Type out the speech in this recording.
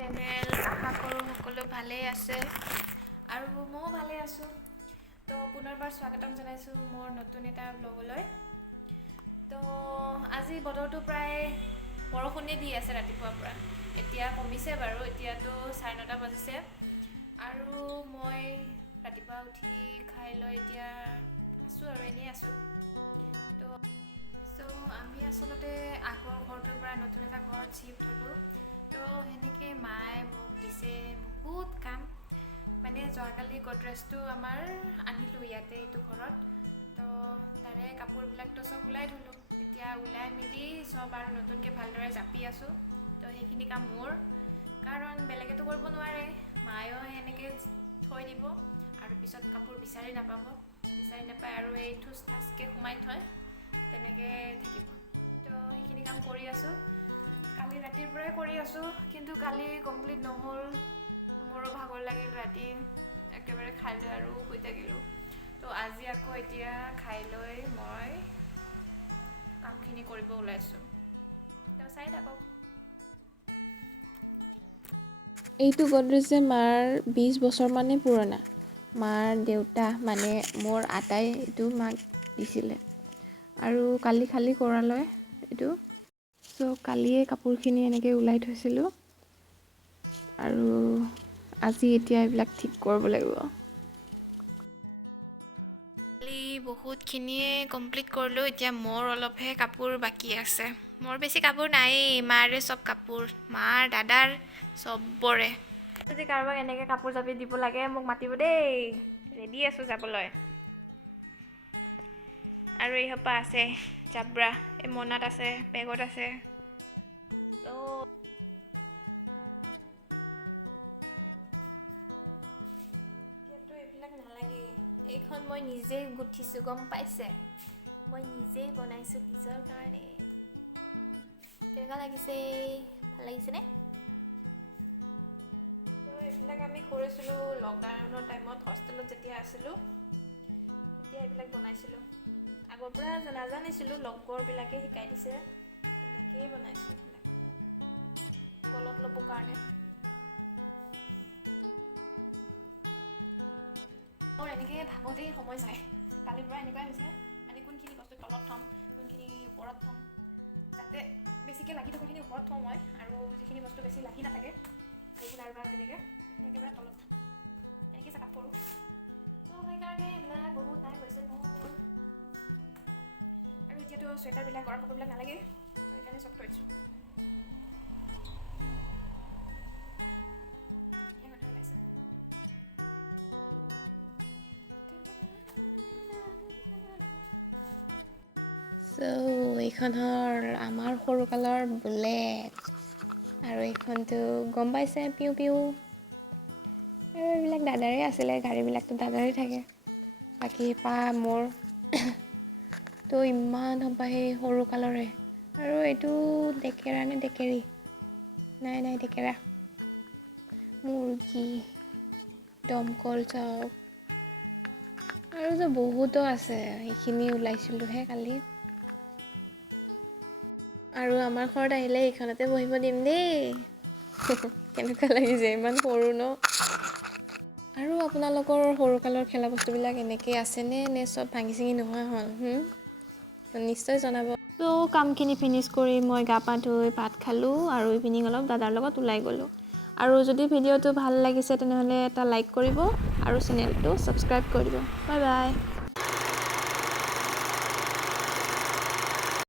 channel আশা কৰোঁ সকলো ভালেই আছে আৰু ময়ো ভালে আছোঁ তো পুনৰবাৰ স্বাগতম জনাইছোঁ মোৰ নতুন এটা ব্লগলৈ তো আজি বতৰটো প্ৰায় বৰষুণে দি আছে ৰাতিপুৱাৰ পৰা এতিয়া কমিছে বাৰু এতিয়াতো 9:30 বাজিছে আৰু মই ৰাতিপুৱা উঠি খাই লৈ এতিয়া আছোঁ আৰু এনেই আছোঁ তো আমি আচলতে আগৰ ঘৰটোৰ পৰা নতুন এটা ঘৰত শিফ্ট হ'লোঁ তো সেনেকৈ মায়ে মোক দিছে বহুত কাম মানে যোৱাকালি গডৰেজটো আমাৰ আনিলোঁ ইয়াতে এইটো ঘৰত তো তাৰে কাপোৰবিলাকতো চব ওলাই থ'লোঁ এতিয়া ওলাই মেলি চব আৰু নতুনকৈ ভালদৰে জাপি আছোঁ তো সেইখিনি কাম মোৰ কাৰণ বেলেগেতো কৰিব নোৱাৰে মায়েও সেনেকৈ থৈ দিব আৰু পিছত কাপোৰ বিচাৰি নাপায় আৰু এই ঠুচ ঠাচকৈ সোমাই থয় তেনেকৈ থাকিব তো সেইখিনি কাম কৰি আছোঁ কালি ৰাতিৰ পৰাই কৰি আছোঁ কিন্তু কালি কমপ্লিট নহ'ল মোৰো ভাগৰ লাগিল ৰাতি একেবাৰে খাই লৈ আৰু শুই থাকিলোঁ তো আজি আকৌ এতিয়া খাই লৈ মই কামখিনি কৰিব ওলাইছোঁ তো চাই থাকক এইটো গডৰেজ যে মাৰ 20 বছৰমানেই পুৰণা মাৰ দেউতা মানে মোৰ আটাই এইটো মাক দিছিলে আৰু কালি খালী কৰালৈ এইটো কালিয়ে কাপোৰখিনি এনেকৈ ওলাই থৈছিলোঁ আৰু আজি এতিয়া এইবিলাক ঠিক কৰিব লাগিব কালি বহুতখিনিয়ে কমপ্লিট কৰিলোঁ এতিয়া মোৰ অলপহে কাপোৰ বাকী আছে মোৰ বেছি কাপোৰ নায়েই মাৰে চব কাপোৰ মাৰ দাদাৰ চবৰে যদি কাৰোবাক এনেকৈ কাপোৰ জাপি দিব লাগে মোক মাতিব দেই ৰেডি আছোঁ যাবলৈ আৰু এই সোপা আছে জাব্ৰা এই মনাত আছে বেগত আছে তো এতিয়াতো এইবিলাক নালাগে এইখন মই নিজেই গুঠিছোঁ গম পাইছে মই নিজেই বনাইছোঁ নিজৰ কাৰণে কেনেকুৱা লাগিছে ভাল লাগিছেনে তো এইবিলাক আমি কৰিছিলোঁ লকডাউনৰ টাইমত হোষ্টেলত যেতিয়া আছিলোঁ তেতিয়া এইবিলাক বনাইছিলোঁ আগৰ পৰা নাজানিছিলোঁ লগৰবিলাকে শিকাই দিছে এনেকৈয়ে বনাইছোঁ এইবিলাক গলত ল'বৰ কাৰণে মোৰ এনেকৈ ভাবোঁতেই সময় যায় কালিৰ পৰা এনেকুৱাই হৈছে মানে কোনখিনি বস্তু তলত থ'ম কোনখিনি ওপৰত থ'ম যাতে বেছিকৈ লাগি থকাখিনি ওপৰত থওঁ মই আৰু যিখিনি বস্তু বেছি লাগি নাথাকে ৰেগুলাৰ বা তেনেকৈ সেইখিনি একেবাৰে তলত থ'ম এনেকৈ চেকআপ কৰোঁ তো সেইকাৰণে এইবিলাক বহুত টাইম হৈছে মোৰ আৰু এতিয়াতো চুৱেটাৰবিলাক গৰম কাপোৰবিলাক নালাগে তো সেইকাৰণে চব থৈছোঁ এইখন হ'ল আমাৰ সৰুকালৰ বুলেট আৰু এইখনতো গম পাইছে পিউ পিউ আৰু এইবিলাক দাদাৰে আছিলে গাড়ীবিলাকতো দাদাৰে থাকে বাকী পা মোৰ তো ইমান হ'বা সেই সৰুকালৰে আৰু এইটো ডেকেৰা নে ডেকেৰি নাই ডেকেৰা মুৰ্গী দমকল চাওক আৰু যে বহুতো আছে সেইখিনি ওলাইছিলোঁহে কালি আৰু আমাৰ ঘৰত আহিলে এইখনতে বহিব দিম দেই কেনেকুৱা লাগিছে ইমান সৰু ন আৰু আপোনালোকৰ সৰুকালৰ খেলা বস্তুবিলাক এনেকৈ আছেনে নে চব ভাঙি চিঙি নোহোৱা হ'ল নিশ্চয় জনাব তো কামখিনি ফিনিছ কৰি মই গা পা ধুই ভাত খালোঁ আৰু ইভিনিং অলপ দাদাৰ লগত ওলাই গ'লোঁ আৰু যদি ভিডিঅ'টো ভাল লাগিছে তেনেহ'লে এটা লাইক কৰিব আৰু চেনেলটো ছাবস্ক্ৰাইব কৰিব বাই বাই